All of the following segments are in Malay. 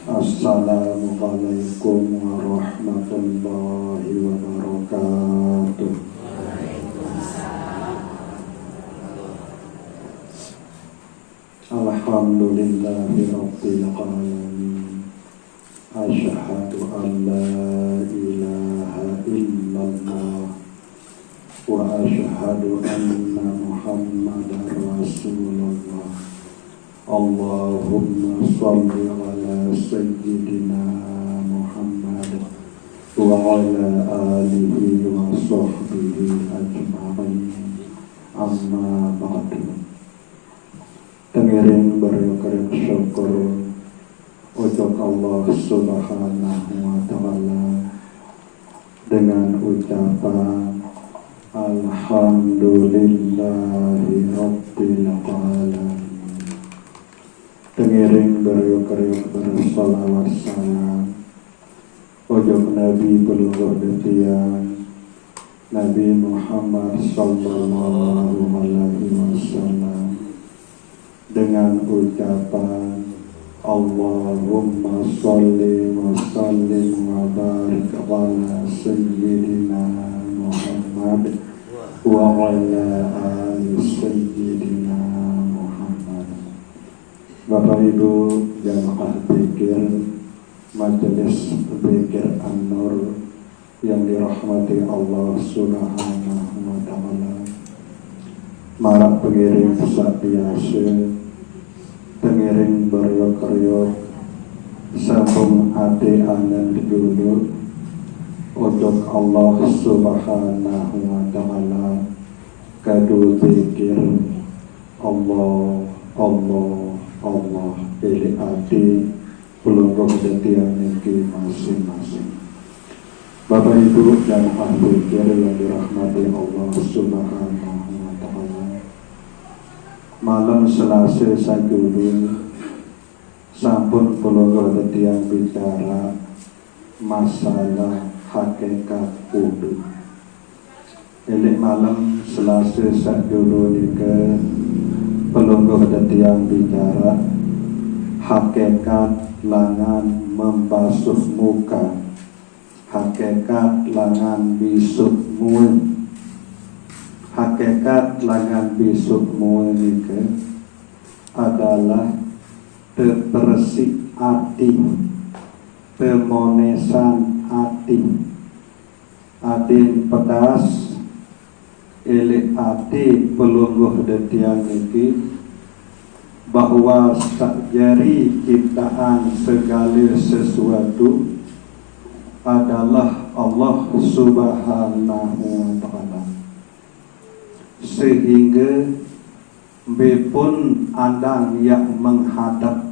Assalamualaikum warahmatullahi wabarakatuh. Alhamdulillahi rabbil alamin. Asyhadu an la ilaha illallah wa asyhadu anna Muhammadar Rasulullah. Allahumma shalli ala sayyidina Muhammad wa ala alihi wa sahbihi ajma'in. Amma ba'du. Tengiring beryokaring syukur untuk Allah subhanahu wa ta'ala dengan ucapan Alhamdulillahi rabbil alamin. Tengiring beryuk-ryuk bersalawat salam ojok Nabi peluluh detian Nabi Muhammad sallallahu alaihi wasallam dengan ucapan Allahumma sholli wa sallim wa barik ala sayyidina Muhammad wa ala ali sayyidina Bapak Ibu jamaah zikir Majelis Zikir An-Nur yang dirahmati Allah subhanahu wa ta'ala, marak pengiring sabiase, pengiring beryok-ryok sabung ade anan dulu untuk Allah subhanahu wa ta'ala kadu zikir Allah Allah pilih hati pelungguh detian niki masing-masing. Bapak Ibu dan ahli zikir yang dirahmati Allah subhanahu wa ta'ala, malam Selasa sadurung sampun pelungguh detian bicara masalah hakikat wudu. Ini malam Selasa sadurung nika pelungguh detian bicara hakikat langan membasuh muka, hakikat langan bisuk muil. Hakikat langan bisuk muil ini adalah terbersih hati, pemonesan hati, adin pedas elek hati pelungguh detian ini bahwa sakjari ciptaan segala sesuatu adalah Allah subhanahu wa ta'ala, sehingga bepun andang yang menghadap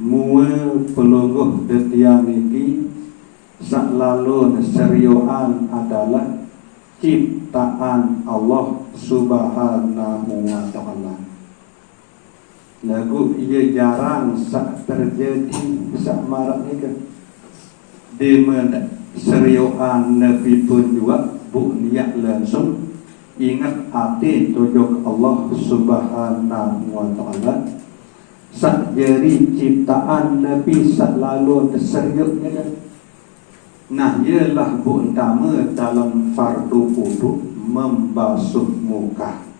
mua pelungguh detian ini saklalu serioan adalah ciptaan Allah subhanahu wa ta'ala. Lagu ia jarang sak terjadi sak marak ni kan di serioan Nabi pun juga bu niat langsung ingat hati tujuk Allah subhanahu wa ta'ala sak jari ciptaan Nabi sak lalu terseriuknya kan. Nah ialah bu utama dalam fardu wudu membasuh muka.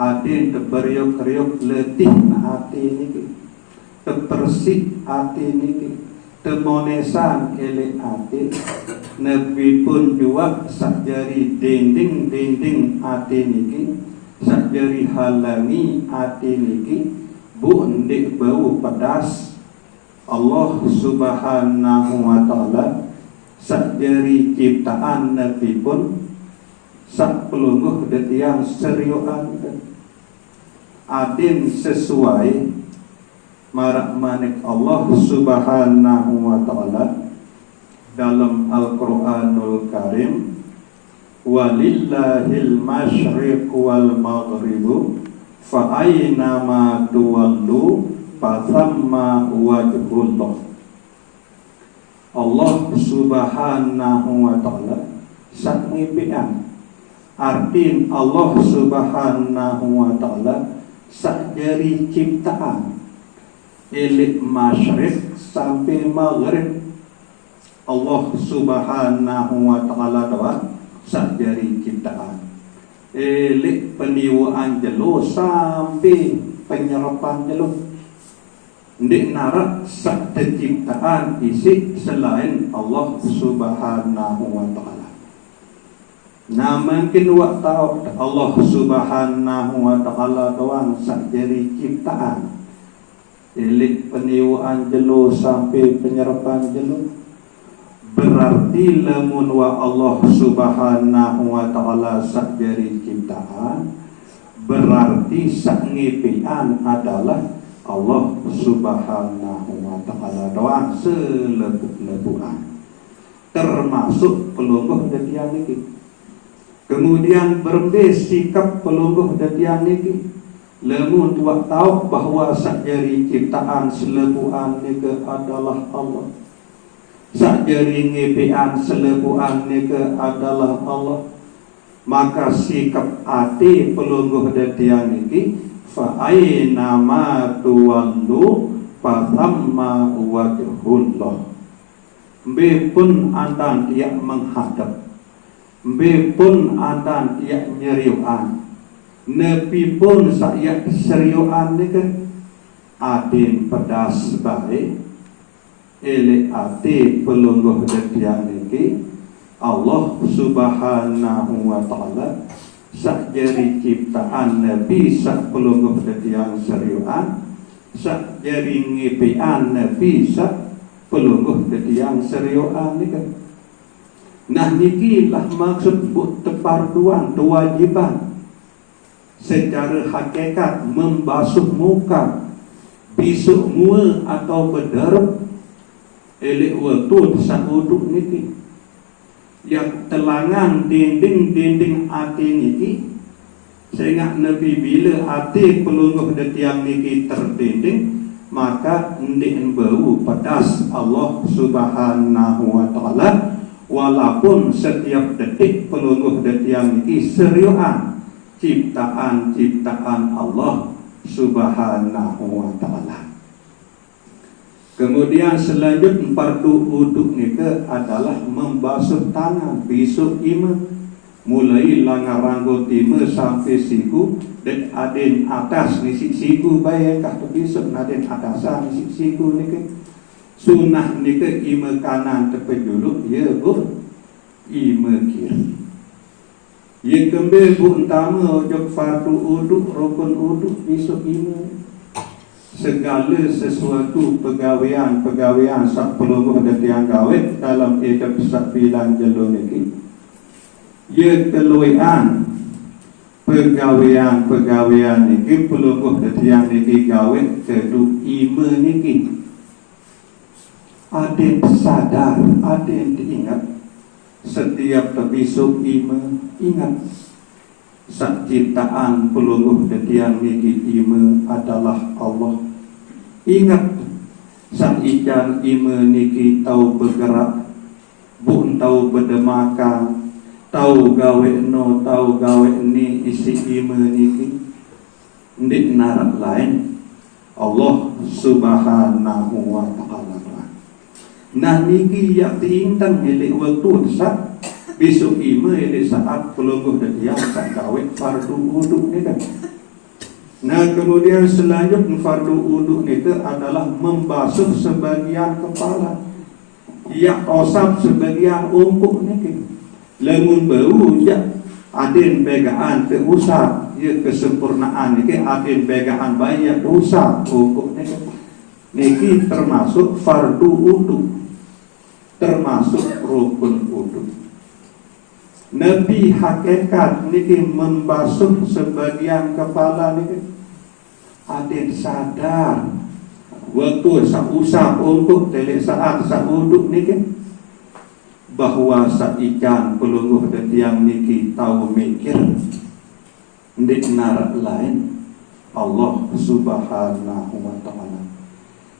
Adin terberiuk-riuk letih na hati niki, terbersih hati niki, temonesan elek hati. Nabi pun juga sakjari dinding hati niki, sakjari halangi hati niki, bu ndik bau pedas. Allah subhanahu wa ta'ala sakjari ciptaan Nabi pun sak pelungguh detiang serioan adin sesuai marak manik Allah subhanahu wa ta'ala dalam Al-Quranul Karim, walillahil masyriq wal maghribu fa aina ma tuwallu fa thamma wajhullah. Allah subhanahu wa ta'ala sak ngipian artin Allah subhanahu wa ta'ala sakjari ciptaan elik masyrik sampai maghrib Allah subhanahu wa ta'ala doa sakjari ciptaan elik peniwaan jelo sampai penyerapan jelo ndik narak sak terciptaan isi selain Allah subhanahu wa ta'ala. Nah mungkin waktu Allah subhanahu wa ta'ala doang sakjari ciptaan elik peniwaan jelo sampai penyerapan jelo berarti lamun wa Allah subhanahu wa ta'ala sakjari ciptaan berarti sak ngepian adalah Allah subhanahu wa ta'ala doang selebut-lebutan termasuk pelungguh dadian niki. Kemudian berembe sikap pelungguh dadian niki lamun tuak tahu bahwa sakjari ciptaan selebuan niki adalah Allah sakjari ngepian selebuan niki adalah Allah maka sikap ati pelungguh dadian niki fa aina ma tuwallu fa thamma wajhullah mbe pun andan tiak menghadap mbe pun andan tiak nyeriuan nepi pun saya seriuan niki adin pedas baik ele ati pelungguh dadian niki Allah subhanahu wa ta'ala sakjari ciptaan nabi sak pelungguh dadian seriuan sakjari ngepian nabi sak pelungguh dadian seriuan niki. Nah niki lah maksud buk teparduan kewajiban secara hakikat membasuh muka bisuk mua atau berderap elek waktu sak uduk niki yang telangan dinding-dinding hati niki sehingga Nabi bila hati pelungguh detiang niki terdinding maka ndik bau pedas Allah subhanahu wa ta'ala walaupun setiap detik pelungguh detiang niki seriuan ciptaan Allah subhanahu wa ta'ala. Kemudian selanjutnya fardu wuduk nika adalah membasuh tangan besok ima mulai langar ranggo timur sampai siku dan adin atas nisik siku bayakah besok adin atasan nisik siku nika sunnah nika ima kanan terpejuluk ya bu ima kiri ya kembali bu utama ojok fardu wuduk rukun wuduk besok ima segala sesuatu pegawaian sak pelungguh detiang gawe dalam edep sak bilang jelo niki ye keluian pegawaian niki pelungguh detiang niki gawe kedu ime niki aden sadar aden diingat setiap terbisuk ime ingat sak ciptaan pelungguh detiang niki ime adalah Allah. Ingat sak ikan ime niki tahu bergerak bun tahu berdemakan tahu gawe no tahu gawe ni isi ime niki ndik narak lain Allah subhanahu wa ta'ala. Nah niki yak diintang elek waktu sak besok ime elek saat pelungguh detiang sak gawe fardu wuduk ni kan. Nah kemudian selanjutnya fardu wuduk itu adalah membasuh sebagian kepala ya osap sebagian ungkuk niki lemun bau ya adin begaan ke usap ya kesempurnaan niki adin begaan banyak usap ungkuk niki termasuk fardu wuduk termasuk rukun wuduk. Nabi hakikat niki membasuh sebagian kepala niki adin sadar waktu usap untuk telik saat wuduk niki bahwa ikan pelungguh detiang niki tahu mikir ndik narak lain Allah subhanahu wa ta'ala.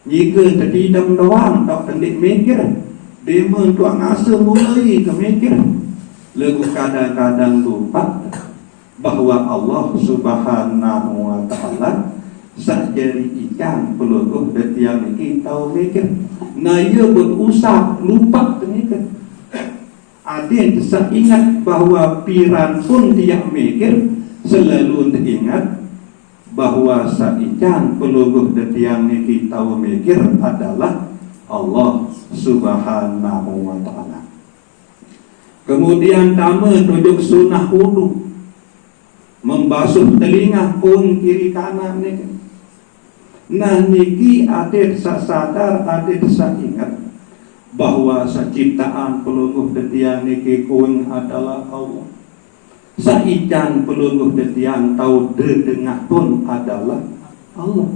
Jika tertidam doang tak ndik mikir dia mentuak ngasa mulai ke mikir lagu kadang-kadang lupa bahwa Allah subhanahu wa ta'ala sak jari ikan peluruh dan tiang niki tahu mikir naya berusap lupa tengikir adin sak ingat bahawa piran pun tiang mikir selalu teringat bahawa sak ikan peluruh dan tiang niki tahu mikir adalah Allah Subhanahu wa ta'ala. Kemudian tama tujuk sunnah wudu, membasuh telinga pun kiri kanan niki. Nah niki adik sak sadar, adik sak ingat bahawa sak ciptaan peluruh detiang niki kun adalah Allah. Sak ikan peluruh detiang tahu dedengah pun adalah Allah.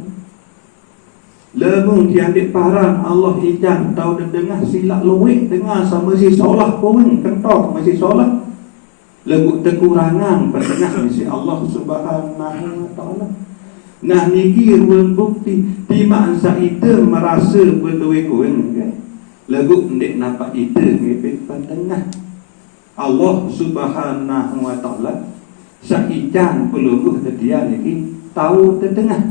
Lemun tiang dik parang Allah ikan tahu dedengah silak luwek dengar sama si solah pun kentok masih solah. Legut kekurangan pendengar si Allah Subhanahu wa ta'ala. Nah niki ruang bukti di masa itu merasa betul kowen kan. Lagu ndik nampak itu ngepek pendengar. Allah Subhanahu wa ta'ala saikan peluruh dia niki tahu terdengar.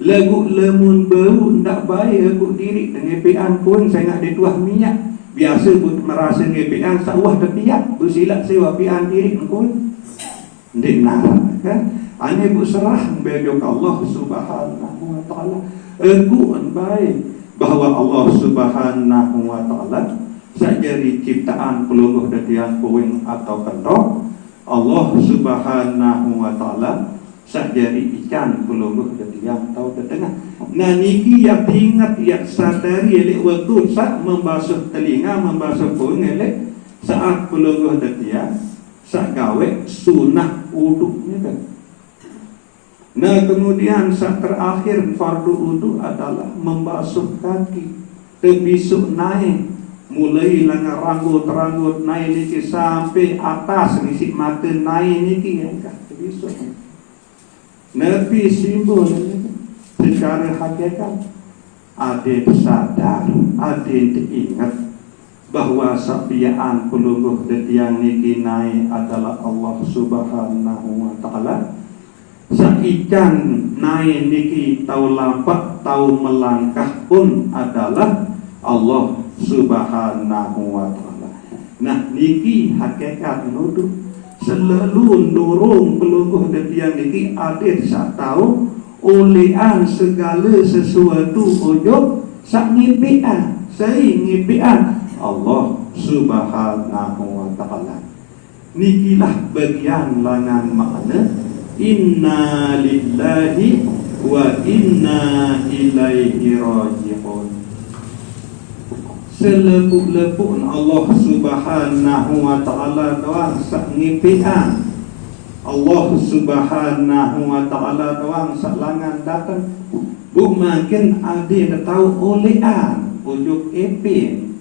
Lagu lemun bau ndak baik aku diri dengan ngepean pun saya nak dituah minyak. Biasa pun merasa ngepean sawah tertiak bersilat sewa pian diri pun. Ndik nak kan. Ane bu serah bejok Allah Subhanahu wa ta'ala. Aku baik bahawa Allah Subhanahu wa ta'ala sajari ciptaan peluruh datian puing atau kentok. Allah Subhanahu wa ta'ala sajari ikan peluruh datian atau tertengah. Nah niki yang ingat yang sadari elek waktu saat membasuh telinga membasuh puing elek saat peluruh datian saat gawe sunnah wuduknya kan. Nah kemudian saat terakhir fardu wudu adalah membasuh kaki terbisuk naik mulai lengan ranggut naik niki sampai atas ngisi mata naik niki kan terbisuk. Nabi simbol secara hakikat adik sadar adik ingat bahawa sapiaan peluruh detiang niki naik adalah Allah Subhanahu wa ta'ala. Saikan naik niki tahu lampak tahu melangkah pun adalah Allah Subhanahu wa ta'ala. Nah niki hakikat nuduh selalu dorong peluruh detiang niki adik sak tahu olehan segala sesuatu ujung sak ngipian sei ngipian Allah Subhanahu wa ta'ala. Nikilah bagian langan makna inna lillahi wa inna ilaihi raji'un. Selepuk-lepuk Allah Subhanahu wa ta'ala doang sak ngipian Allah Subhanahu wa ta'ala doang sak langan datang. Bu makin ade tahu olehan ujuk epin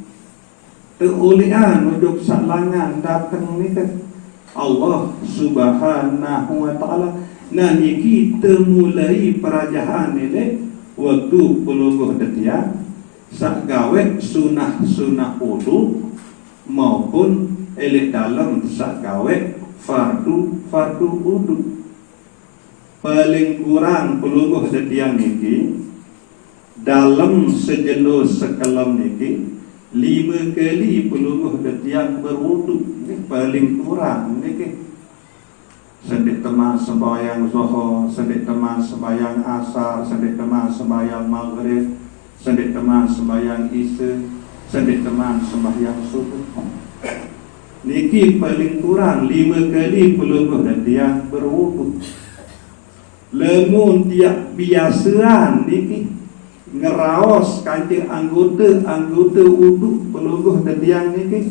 olehan ujuk sak langan datang ni kan Allah Subhanahu wa ta'ala. Nah niki temulai perajaan ini waktu peluruh detian sak gawe sunah wudu maupun elek dalam sak gawe fardu wudu. Paling kurang peluruh detian niki dalam sejelus sekelam niki 5 kali peluruh detian berwudu. Paling kurang niki sedik teman sembahyang zuhur, sedik teman sembahyang asar, sedik teman sembahyang maghrib, sedik teman sembahyang isya, sedik teman sembahyang subuh. Niki paling kurang 5 kali peluruh detian berwudu. Lemun tiap biasaan niki ngeraos kanti anggota wudu peluruh detian niki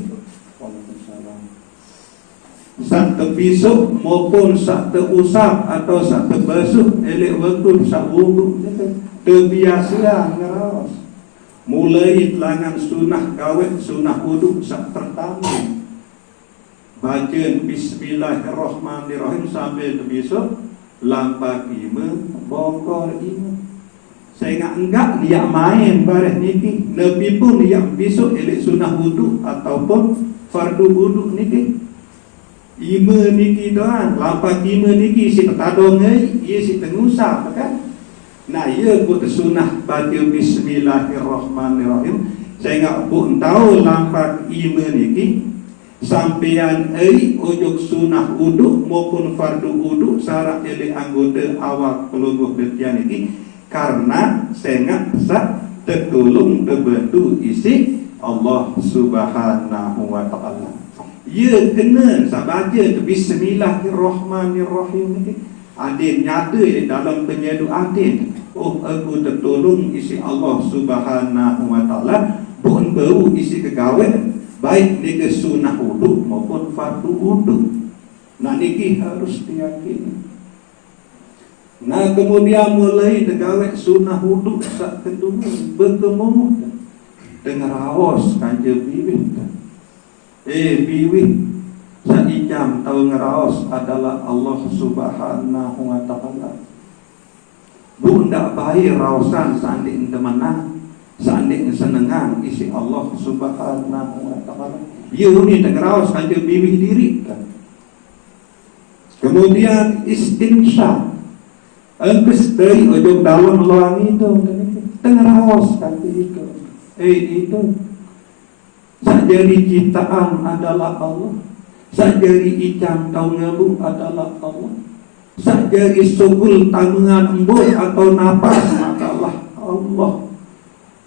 sak terbisuk maupun sak terusap atau sak terbasuh elek waktu sak wudu terbiasa ngeraos mulai langan sunah kawet sunah wudu sak pertama baca bismillahirrahmanirrahim sampai terbisuk lampak ima bongkor ima. Saya enggak dia main bareh niki lebih pun dia besok elek sunah wudu ataupun fardu wudu niki ima niki doang lampak ima niki si petadong ai ia si tengusap kan Nah, ia buat sunah baca bismillahirrahmanirrahim. Saya ingat pun tahu lampak iman ini sampean ujuk sunah uduk maupun fardu uduk syarat oleh anggota awak pelungguh detian ini, karena saya ingat tertolong terbantu isi Allah Subhanahu wa ta'ala. Ya kena baca bismillahirrahmanirrahim ini. Adin nyata dalam penyedu adin. Oh, aku tertolong isi Allah Subhanahu wa ta'ala. Bukan bau isi kegawain, baik niki sunnah wudu maupun fardu wudu. Nah, niki harus diyakini. Nah, kemudian mulai tegawai sunnah wudu sak kedua bertemu dengan raos kanja bibit. Bibit sak ijam tahu ngeraos adalah Allah Subhanahu wa ta'ala. Bunda bayi raosan sanding temanang, sanding senengang isi Allah Subhanahu wa ta'ala. Yuni tegeraos kanja bibit diri. Kemudian istinsya. Engkes dari ujung dalam luang itu tengeraos kaki itu. Itu sajari ciptaan adalah Allah. Sajari icam tau ngebuk adalah Allah. Sajari sugul tangan embut atau napas adalah Allah.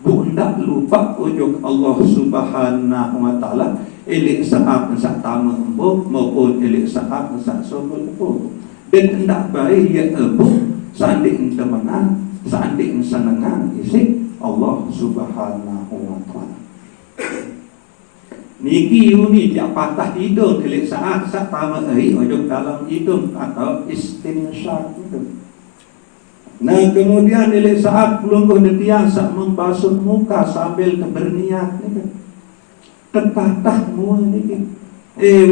Bunda lupa ujung Allah Subhanahu wa ta'ala. Elik saat sak tamu embut maupun elik saat sak sugul embut. Dan hendak baik ya embut sanding temenan, sanding senengan isi Allah Subhanahu wa ta'ala. Niki yuni dia patah hidung kelik saat tama ujung dalam hidung atau istinsyak itu. Nah, kemudian kelik saat pelungguh netian sak membasuh muka sambil berniat itu. Terpatah mua niki.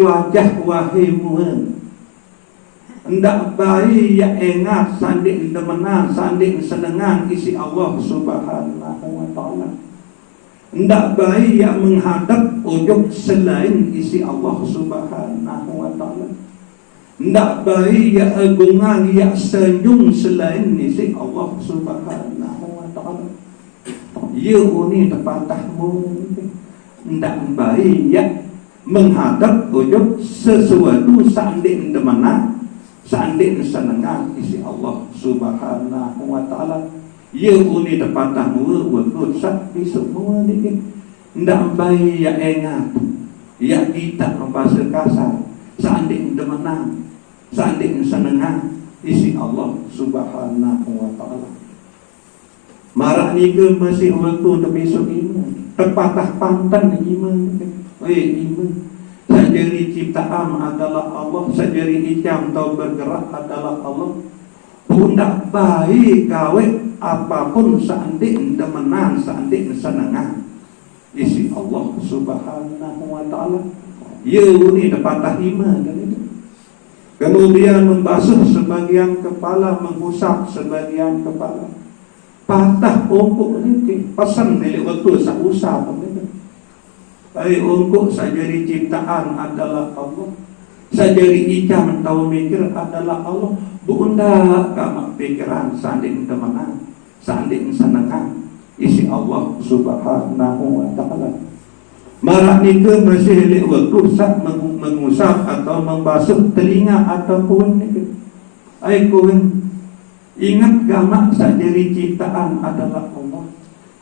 Wajah wahai mua. Hendak bayi ya ingat sanding temenan, sanding senengan isi Allah Subhanahu wa ta'ala. Hendak bayi ya menghadap ujung selain isi Allah Subhanahu wa ta'ala. Hendak bayi ya agungan ya senyum selain isi Allah Subhanahu wa ta'ala. Ya ini terpatahmu. Hendak bayi ya menghadap ujung sesuatu sanding temenan, sanding senengan isi Allah Subhanahu wa ta'ala. Ya uni terpatah mua waktu sak besok mua ni. Ndak bayi ya ingat. Ya kita membahas kasar. Sanding demenang, sanding senengan isi Allah Subhanahu wa ta'ala. Marak ni ke masih waktu untuk besok iman. Terpatah pantan iman. Iman. Sajari ciptaan adalah Allah. Sajari ijam tau bergerak adalah Allah. Pundak baik gawe apapun sanding demenan, sanding senengan isi Allah Subhanahu wa ta'ala. Ya ini patah iman dan itu. Kemudian membasuh sebagian kepala, mengusap sebagian kepala. Patah ongkuk ini pesan milik waktu sak usap itu. Ongkuk sajari ciptaan adalah Allah. Sajari ijam tahu mikir adalah Allah. Bunda kamak pikiran sanding temenan, sanding senengan isi Allah Subhanahu wa ta'ala. Marak nika masih lek waktu sak mengusap atau membasuh telinga ataupun itu. Kowen ingat gamak sajari ciptaan adalah Allah.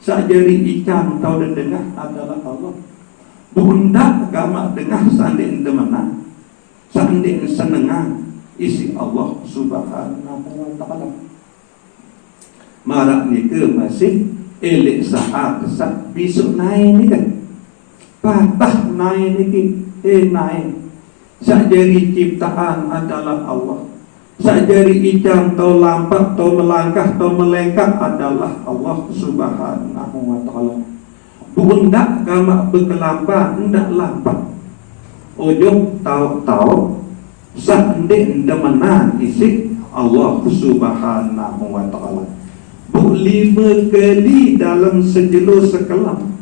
Sajari icam tau dengah adalah Allah. Bunda gamak dengah sanding temenan, sanding senengan isi Allah Subhanahu wa ta'ala. Marak ni ke masih elek saat besok naik ni kan. Patah naik ni naik. Sajari ciptaan adalah Allah. Sajari icam tau lampak, tau melangkah, tau melengkap adalah Allah Subhanahu wa ta'ala. Bundak gamak berkelampak, hendak lampak. Ujung tahu-tahu sanding demenan isi Allah Subhanahu wa ta'ala. 5 kali dalam sejelo sekelam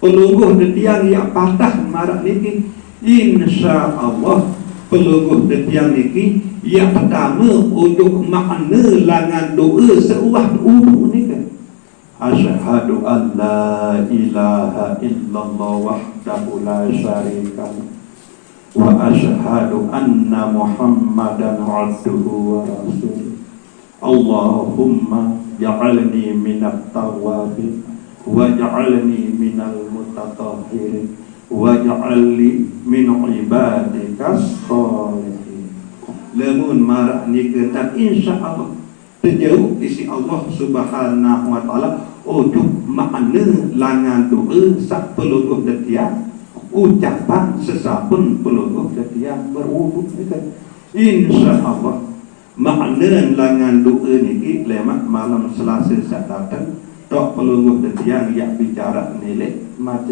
pelungguh detiang yang patah marak niki insya Allah pelungguh detiang niki yang pertama untuk makna langan doa seuah wudu ni kan asyhadu an la ilaha illallah wahdahu la syarika lahu wa asyhadu anna muhammadan abduhu wa rasuluh Allahumma ja'alni minat tawabin wa ja'alni minal mutatahhirin wa ja'alni min ibadikas sholihin. Lamun marak ni kata insya-Allah terjauh isi Allah Subhanahu wa taala untuk makna langan doa sak pelungguh detiang ucapan sesapun pelungguh detiang berwudu insya-Allah makna langan doa niki lemak malam Selasa sak datang tok pelungguh detiang yang bicara nilai macam